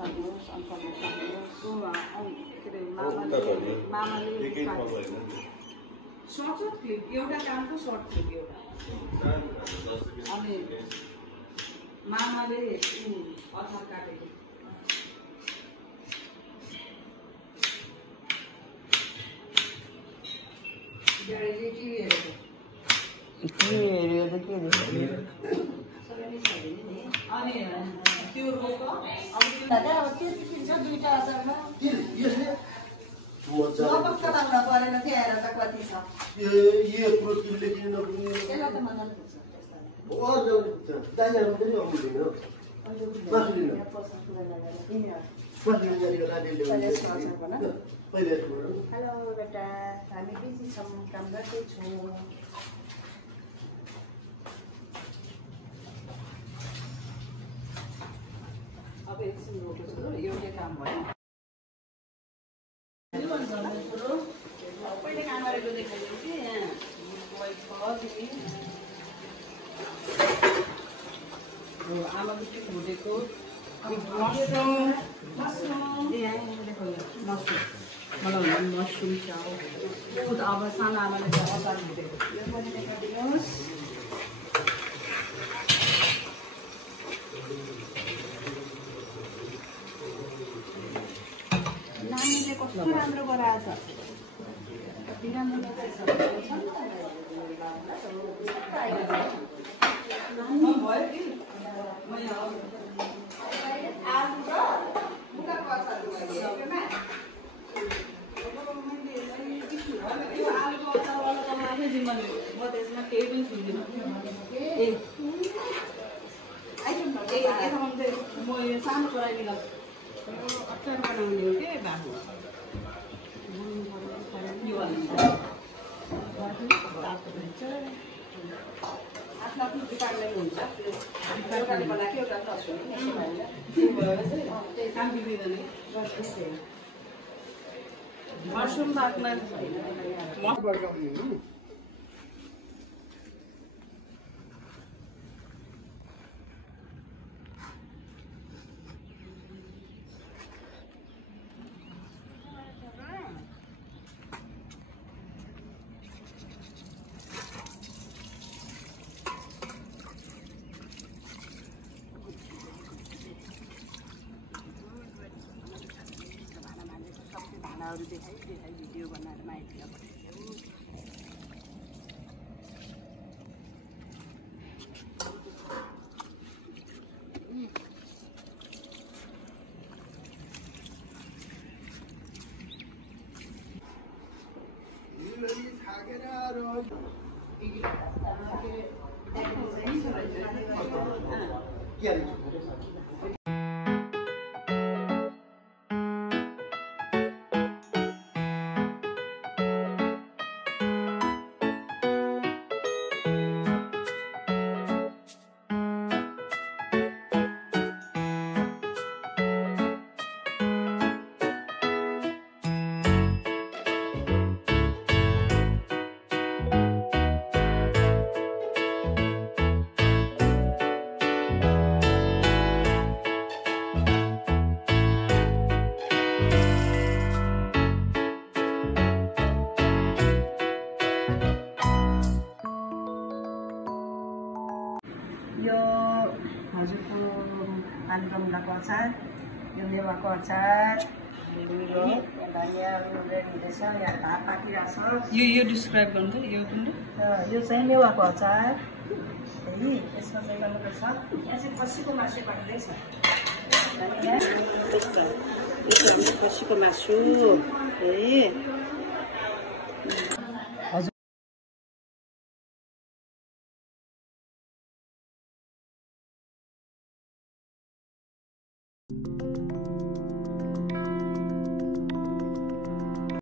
खानुहोस् अन्त मामाले short clip एउटा कामको सर्ट क्लिप एउटा अनि मामाले अचार काटेको अनि त्यो रोक दादा अब के किन्छ दुईटा अचारमा बताउन परेन थियो आएर त कति छ यो प्रोटिनले किन नपुग्ने यसलाई त मजाले पुग्छ हेलो बेटा हामी बिजी छौँ काम गर्दैछौँ अब एकछिन रोकेको एउटै काम भयो पहिले काम गरेको देखाइदिउँ कि यहाँ आमाको त्यो भुटेको मलाई मसरुम चाउ अब सानो आमाले त अचार भुटेको यो पनि देखाइदिनुहोस् नानीले कस्तो राम्रो गराएछ कति राम्रो लगाएछ भयो कि मैले आलु र बुकाको अचार यो आलुको अचारवाला त म आफै जिम्माले म त्यसमा केही पनि छुन्दिनँ म यो सानो कराई मिलाउँछु अचार बनाउने हो के बाबु आफ्नो आफ्नो डिपार्टमेन्ट हुन्छ एउटाले बनाएको एउटा काम बिग्रिँदैन मसरुम भातमा देखाइ भिडियो बनाएर माइतीलाई पठाइदेऊ आलुदमको अचार यो मेवाको अचार धनियाँ रेडी हुँदैछ यहाँ भात पाकिरहेको छ यो डिस्क्राइब गर्नु त यो चाहिँ मेवाको अचार है यसमा चाहिँ गर्नुपर्छ यहाँ चाहिँ खसीको मासु पाकिँदैछ धनियाँ खसीको मासु है